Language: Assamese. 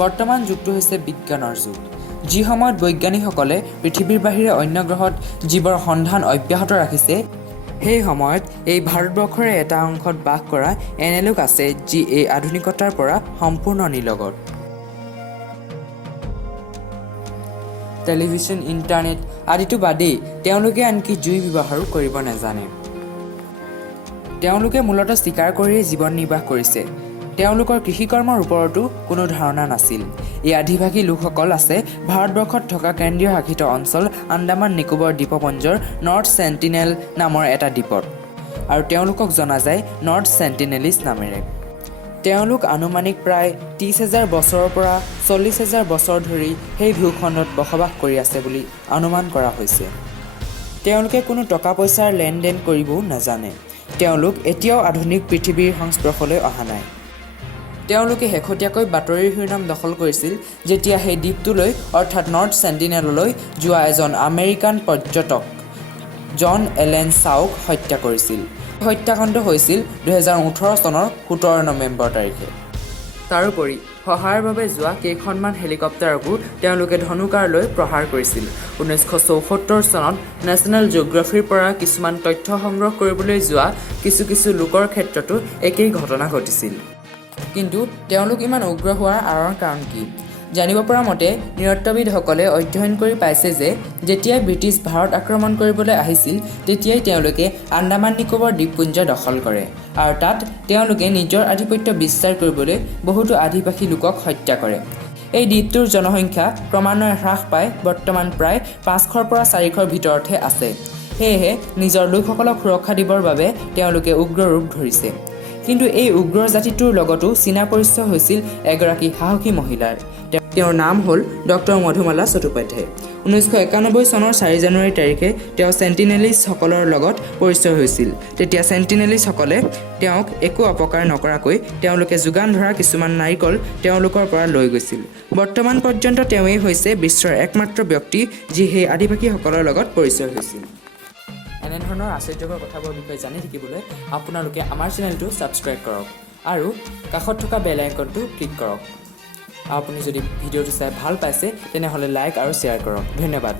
বৰ্তমান যুগটো হৈছে বিজ্ঞানৰ যুগ, যি সময়ত বৈজ্ঞানিকসকলে পৃথিৱীৰ বাহিৰে অন্য গ্ৰহত জীৱৰ সন্ধান অব্যাহত ৰাখিছে, সেই সময়ত এই ভাৰতবৰ্ষৰে এটা অংশত বাস কৰা এনে লোক আছে যি এই আধুনিকতাৰ পৰা সম্পূৰ্ণ নিলগত। টেলিভিছন, ইণ্টাৰনেট আদিটো বাদেই তেওঁলোকে আনকি জুই ব্যৱহাৰো কৰিব নাজানে। তেওঁলোকে মূলতঃ চিকাৰ কৰিয়েই জীৱন নিৰ্বাহ কৰিছে। তেওঁলোকৰ কৃষিকৰ্মৰ ওপৰতো কোনো ধাৰণা নাছিল। এই আদিবাসী লোকসকল আছে ভাৰতবৰ্ষত থকা কেন্দ্ৰীয় শাসিত অঞ্চল আন্দামান নিকোবৰ দ্বীপপুঞ্জৰ নৰ্থ চেণ্টিনেল নামৰ এটা দ্বীপত, আৰু তেওঁলোকক জনা যায় নৰ্থ চেণ্টিনেলিজ নামেৰে। তেওঁলোক আনুমানিক প্ৰায় 30,000 বছৰৰ পৰা 40,000 বছৰ ধৰি সেই ভূখণ্ডত বসবাস কৰি আছে বুলি অনুমান কৰা হৈছে। তেওঁলোকে কোনো টকা পইচাৰ লেনদেন কৰিবও নাজানে। তেওঁলোক এতিয়াও আধুনিক পৃথিৱীৰ সংস্পৰ্শলৈ অহা নাই। তেওঁলোকে শেহতীয়াকৈ বাতৰিৰ শিৰোনাম দখল কৰিছিল যেতিয়া সেই দ্বীপটোলৈ অৰ্থাৎ নৰ্থ চেণ্টিনেললৈ যোৱা এজন আমেৰিকান পৰ্যটক জন এলেন চাওক হত্যা কৰিছিল। হত্যাকাণ্ড হৈছিল 2018 চনৰ 17 নৱেম্বৰ তাৰিখে। তাৰোপৰি সহায়ৰ বাবে যোৱা কেইখনমান হেলিকপ্টাৰকো তেওঁলোকে ধনুকাঁড়লৈ প্ৰহাৰ কৰিছিল। 1974 চনত নেশ্যনেল জিঅ'গ্ৰাফিৰ পৰা কিছুমান তথ্য সংগ্ৰহ কৰিবলৈ যোৱা কিছু লোকৰ ক্ষেত্ৰতো একেই ঘটনা ঘটিছিল। কিন্তু তেওঁলোক ইমান উগ্ৰ হোৱাৰ আঁৰৰ কাৰণ কি? জানিব পৰা মতে নৃতত্ত্ববিদসকলে অধ্যয়ন কৰি পাইছে যে যেতিয়াই ব্ৰিটিছ ভাৰত আক্ৰমণ কৰিবলৈ আহিছিল তেতিয়াই তেওঁলোকে আন্দামান নিকোবৰ দ্বীপপুঞ্জ দখল কৰে, আৰু তাত তেওঁলোকে নিজৰ আধিপত্য বিস্তাৰ কৰিবলৈ বহুতো আদিবাসী লোকক হত্যা কৰে। এই দ্বীপটোৰ জনসংখ্যা ক্ৰমান্বয়ে হ্ৰাস পাই বৰ্তমান প্ৰায় 500ৰ পৰা 400ৰ ভিতৰতহে আছে। সেয়েহে নিজৰ লোকসকলক সুৰক্ষা দিবৰ বাবে তেওঁলোকে উগ্ৰ ৰূপ ধৰিছে। কিন্তু এই উগ্ৰ জাতিটোৰ লগতো চীনা পৰিচয় হৈছিল এগৰাকী সাহসী মহিলাৰ। তেওঁৰ নাম হ'ল ডক্টৰ মধুমালা চট্টোপাধ্যায়। 1991 চনৰ 4 জানুৱাৰী তাৰিখে তেওঁ চেণ্টিনেলিজসকলৰ লগত পৰিচয় হৈছিল। তেতিয়া চেণ্টিনেলিজসকলে তেওঁক একো অপকাৰ নকৰাকৈ তেওঁলোকে যোগান ধৰা কিছুমান নাৰিকল তেওঁলোকৰ পৰা লৈ গৈছিল। বৰ্তমান পৰ্যন্ত তেওঁৱেই হৈছে বিশ্বৰ একমাত্ৰ ব্যক্তি যি সেই আদিবাসীসকলৰ লগত পৰিচয় হৈছিল। এনেধৰণৰ আশ্চৰ্যকৰ কথাবোৰৰ বিষয়ে জানি থাকিবলৈ আপোনালোকে আমাৰ চেনেলটো ছাবস্ক্ৰাইব কৰক আৰু কাষত থকা বেল আইকনটো ক্লিক কৰক। আপুনি যদি ভিডিঅ'টো চাই ভাল পাইছে তেনেহ'লে লাইক আৰু শ্বেয়াৰ কৰক। ধন্যবাদ।